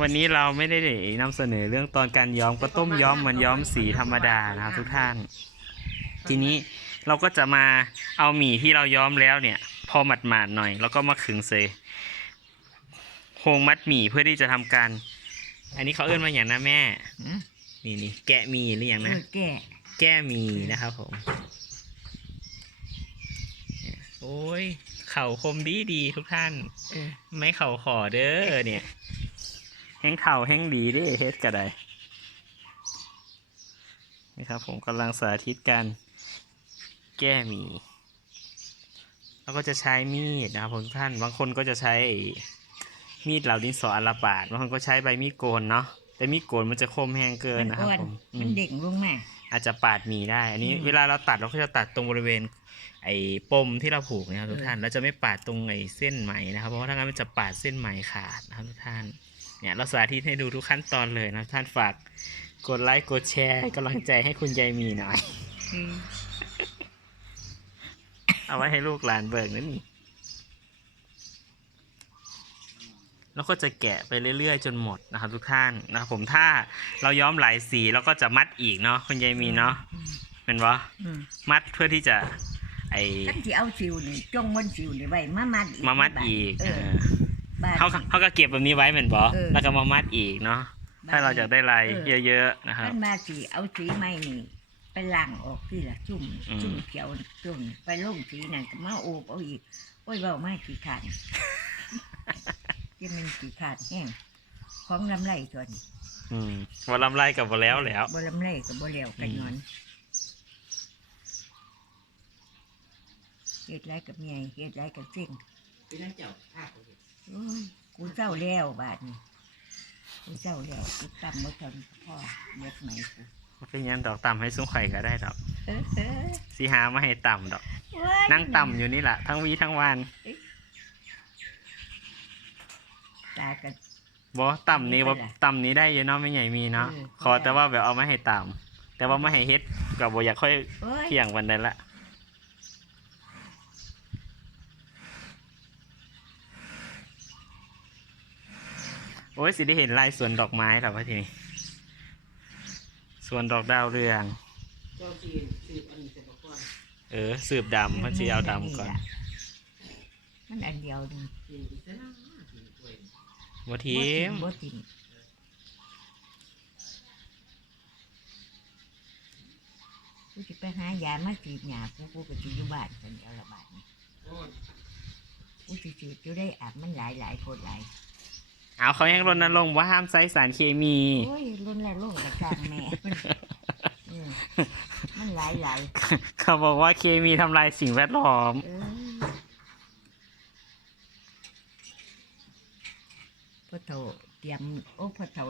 วันนี้เราไม่ได้นำเสนอเรื่องตอนการย้อมก็ต้มย้อมเหมือนย้อมสีธรรมดานะครับทุกท่าน ทีนี้เราก็จะมาเอาหมี่ที่เราย้อมแล้วเนี่ย พอหมาดๆหน่อย แล้วก็มาขึงเซโครงมัดหมี่เพื่อที่จะทำการ อันนี้เขาเอื้อนมาอย่างนะแม่หืมนี่นี่แกะหมี่หรืออย่างเอนะอแก่แก้หมีนะครับผม โอ้ยเข่าคมดีดีทุกท่านเออไม่เข่าขอเด้อเนี่ย แห้งเข่าแห้งดีเด้เฮ็ดกระไดนี่ครับผมกำลังสาธิตการแก้หมีแล้วก็จะใช้มีดนะครับผมทุกท่านบางคนก็จะใช้มีดเหล่าดินสออาราบาดบางคนก็ใช้ใบมีดโกนเนาะแต่มีดโกนมันจะคมแห้งเกินมันนะครับอ้วนผมอืมันมเด็กลงมาอาจจะปาดหมีได้ อันนี้อืมเวลาเราตัดเราก็จะตัดตรงบริเวณ ไอ้ปมที่เราผูกนะครับทุกเออท่านแล้วจะไม่ปาดตรงไอ้เส้นไหมนะครับเพราะว่าถ้างั้นมันจะปาดเส้นไหมขาดนะครับทุกท่าน เนี่ยเราสาธิตให้ดูทุกขั้นตอนเลยนะท่านฝากกดไลค์กดแชร์ให้กำลังใจให้คุณยายมีหน่อย เอาไว้ให้ลูกหลานเบิกนั่นนี่แล้วก็จะแกะไปเรื่อยๆ จนหมดนะครับทุกท่านนะครับผมถ้าเราย้อมหลายสีเราก็จะมัดอีกเนาะคุณยายมีเนาะเป็นวะอืมมัดเพื่อที่จะ ไอท่านที่เอาสิวนี่จงบนสิวนี่ไว้มามัดอีกมามัดอีกเอเอออ บ้านเขาเขาก็เก็บแบบนี้ไว้เหมือนบอเออ แล้วก็มามัดอีกเนาะถ้าเราอยากได้ลายเออเยอะๆนะครับท่านมาสิเอาสีใหม่นี่ไปล้างออกที่ละจุ่มอืม จุ่มเขียวจุ่มไปลงสีนั่นก็มาโอบเอาอีกโอ้ยเบามาขี้ขาดยังเป็นขี้ขาดแห้งของลำไรส่วนอืมวันลำไรกับวันแล้วแล้ว บ่ลำไรกับบ่แล้วกันนอนเฮ็ดไรกับเมียเฮ็ดไรกับสิ่ง เป็นนั่นเจ้าภาคเขาเห็น โอ้ยกูเศร้าแล้วบาดนี้กูเศร้าแล้วกูตำบ่ทันพ่อเม็ดไหมกูเป็นยันดอกต่ำให้ซุ้มไข่ก็ได้ดอกเออเออสีหามาให้ต่ำดอกโอ้ยนั่งต่ำอยู่นี่แหละทั้งวีทั้งวันตากัน บอต่ำนี้ไม่ว่าเป็นไรต่ำนี้ได้เยอะเนาะไม่ใหญ่มีเนาะเออขอแต่ว่าแบบเอามาให้ต่ำแต่ว่าไม่ให้เฮ็ดกับบอยากค่อยโอ้ยเที่ยงวันใดละ โอ้ยสิได้เห็นลายสวนดอกไม้แล้วว่าทีนี้สวนดอกดาวเรืองเจ้าจีนสืบอันนี้เสร็จก่อนเออสืบดำเพันสีเอาดำก่อนมันอันเดียวนี่จีนอีกแล้วจีนถ้วยวัทีมบ่ทิ่มกูสิไปหายามาฉีดยากูกูก็สิอยู่บ้านคนเดียวละบาดนี้โอ้ยกูสิฉีดอยู่ได้อาบมันหลายหลายๆคนหลาย เอาเขายังรณรงค์ว่าห้ามใช้สารเคมี โอ้ยรุนแรงลงกระจางแม่มันอืมมันหลายหลายเขาบอกว่าเคมีทำลายสิ่งแวดล้อม ๆเออพ่อโถเตรียมโอ้พ่อโถ